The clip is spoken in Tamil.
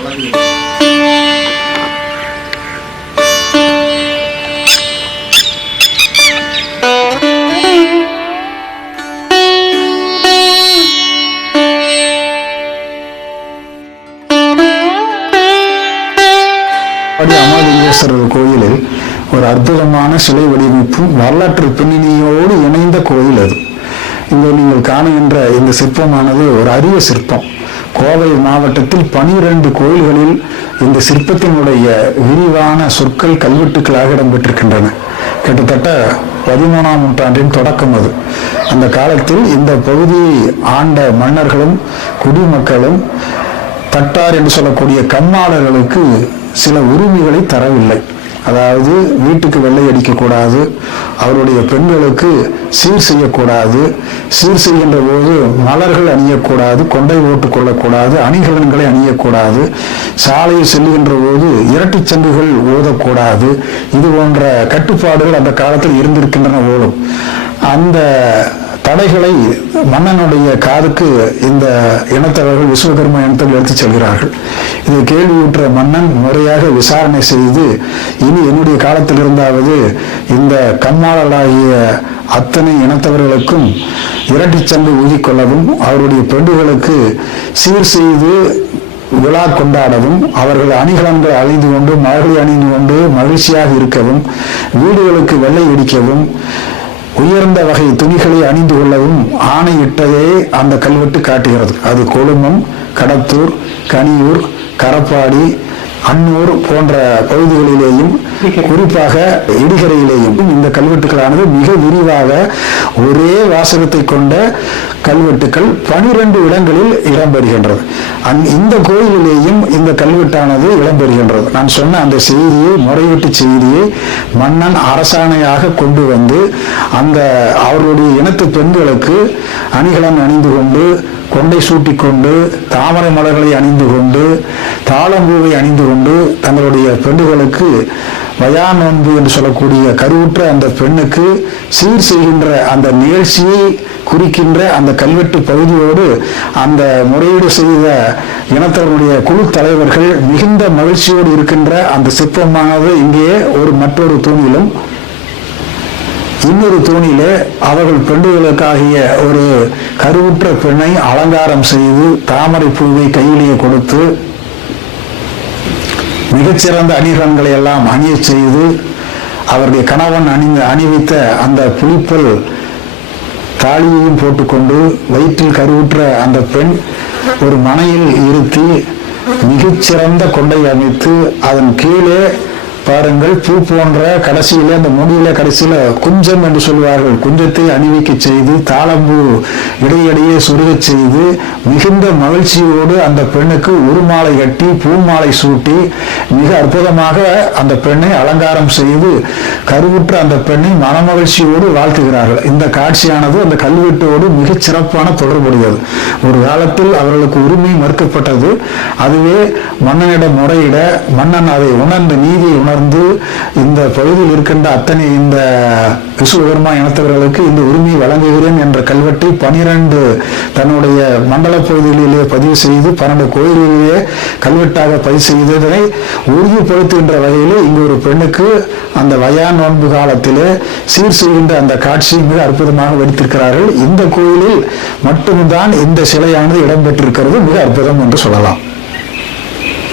அமரலிங்கேஸ்வரர் கோயிலில் ஒரு அற்புதமான சிலை வடிவமைப்பும் வரலாற்று பின்னணியோடு இணைந்த கோயில் அது. இங்கே நீங்கள் காணுகின்ற இந்த சிற்பமானது ஒரு அரிய சிற்பம். கோவை மாவட்டத்தில் 12 கோயில்களில் இந்த சிற்பத்தினுடைய விரிவான சொற்கள் கல்வெட்டுக்களாக இடம்பெற்றிருக்கின்றன. கிட்டத்தட்ட 13ஆம் நூற்றாண்டின் தொடக்கம் அது. அந்த காலத்தில் இந்த பகுதியை ஆண்ட மன்னர்களும் குடிமக்களும் தட்டார் என்று சொல்லக்கூடிய கம்மாளர்களுக்கு சில உரிமைகளை தரவில்லை. அதாவது வீட்டுக்கு வெள்ளை அடிக்கக்கூடாது, அவருடைய பெண்களுக்கு சீர் செய்யக்கூடாது, சீர் செய்கின்ற போது மலர்கள் அணியக்கூடாது, கொண்டை ஓட்டு கொள்ளக்கூடாது, அணிகலன்களை அணியக்கூடாது, சாலையில் செல்லுகின்ற போது இரட்டை சங்குகள் ஓதக்கூடாது. இது போன்ற கட்டுப்பாடுகள் அந்த காலத்தில் இருந்திருக்கின்றன போலும். அந்த தடைகளை மன்னனுடைய காதுக்கு இந்த இனத்தவர்கள் விஸ்வகர்மா இனத்தவர்கள் எடுத்துச் செல்கிறார்கள். இதை கேள்வியுற்ற மன்னன் முறையாக விசாரணை செய்து, இனி என்னுடைய காலத்தில் இருந்தாவது இந்த கம்மாளர்களாகிய அத்தனை இனத்தவர்களுக்கும் இரட்டை சங்கு ஊதிக்கொள்ளவும், அவருடைய பெண்டுகளுக்கு சீர் செய்து விழா கொண்டாடவும், அவர்கள் அணிகலன்கள் அணிந்து கொண்டு மகளை அணிந்து கொண்டு மகிழ்ச்சியாக இருக்கவும், வீடுகளுக்கு வெள்ளை அடிக்கவும், உயர்ந்த வகை துணிகளை அணிந்து கொள்ளவும் ஆணையிட்டதே அந்த கல்வெட்டு காட்டுகிறது. அது கொழுமம், கடத்தூர், கனியூர், கரப்பாடி, அன்னூர் போன்ற பகுதிகளிலேயும் குறிப்பாக இடிகரையிலேயும் இந்த கல்வெட்டுகளானது மிக விரிவாக ஒரே வாசகத்தை கொண்ட கல்வெட்டுக்கள் 12 இடங்களில் இடம்பெறுகின்றது. இந்த கோயிலிலேயும் இந்த கல்வெட்டானது இடம்பெறுகின்றது. நான் சொன்ன அந்த செய்தியை, முறையீட்டு செய்தியை மன்னன் அரசாணையாக கொண்டு வந்து அந்த அவர்களுடைய இனத்து பெண்களுக்கு அணிகலன் அணிந்து கொண்டு, கொண்டை சூட்டி கொண்டு, தாமரை மலர்களை அணிந்து கொண்டு, தாளம்பூவை அணிந்து கொண்டு, தங்களுடைய பெண்களுக்கு வயா நோன்பு என்று சொல்லக்கூடிய கருவுற்ற அந்த பெண்ணுக்கு சீர் செய்கின்ற அந்த நிகழ்ச்சியை குறிக்கின்ற அந்த கல்வெட்டு பகுதியோடு அந்த முறையீடு செய்த இனத்தவருடைய குழு தலைவர்கள் மிகுந்த மகிழ்ச்சியோடு இருக்கின்ற அந்த சிற்பமானது இங்கே மற்றொரு தூணிலும், இன்னொரு தூணிலே அவர்கள் பெண்டுகளுக்காகிய ஒரு கருவுற்ற பெண்ணை அலங்காரம் செய்து தாமரை பூவை கையிலேயே கொடுத்து மிகச்சிறந்த அணிகலன்களை எல்லாம் அணிய செய்து, அவருடைய கணவன் அணிவித்த அந்த புலிப்பல் தாலியையும் போட்டுக்கொண்டு வயிற்றில் கருவுற்ற அந்த பெண் ஒரு மனையில் இருத்தி மிகச்சிறந்த கொண்டை அமைத்து அதன் கீழே பாருங்கள் பூ போன்ற கடைசியில அந்த முடியில கடைசியில குஞ்சம் என்று சொல்வார்கள், குஞ்சத்தை அணிவிக்க செய்து தாளம்பூ இடையிடையே சுருக செய்து மிகுந்த மகிழ்ச்சியோடு அந்த பெண்ணுக்கு உருமாலை கட்டி பூமாலை சூட்டி மிக அற்புதமாக அந்த பெண்ணை அலங்காரம் செய்து கருவுற்ற அந்த பெண்ணை மனமகிழ்ச்சியோடு வாழ்த்துகிறார்கள். இந்த காட்சியானது அந்த கல்வெட்டோடு மிகச் சிறப்பான தொடர்புடையது. ஒரு காலத்தில் அவர்களுக்கு உரிமை மறுக்கப்பட்டது. அதுவே மன்னனிடம் முறையிட மன்னன் அதை உணர்ந்து நீதியை உணர்ந்து இந்த பகுதியில் இருக்கின்ற அத்தனை இந்த விஸ்வகர்மா இனத்தவர்களுக்கு இந்த உரிமையை வழங்குகிறேன் என்ற கல்வெட்டை 12 தன்னுடைய மண்டல பகுதிகளிலே பதிவு செய்து 12 கோயில்களிலே கல்வெட்டாக பதிவு செய்ததனை உறுதிப்படுத்துகின்ற வகையிலே இங்கு ஒரு பெண்ணுக்கு அந்த வயா நோன்பு காலத்திலே சீர் செய்கின்ற அந்த காட்சி மிக அற்புதமாக வெடித்திருக்கிறார்கள். இந்த கோயிலில் மட்டும்தான் இந்த சிலையானது இடம்பெற்றிருக்கிறது. மிக அற்புதம் என்று சொல்லலாம்.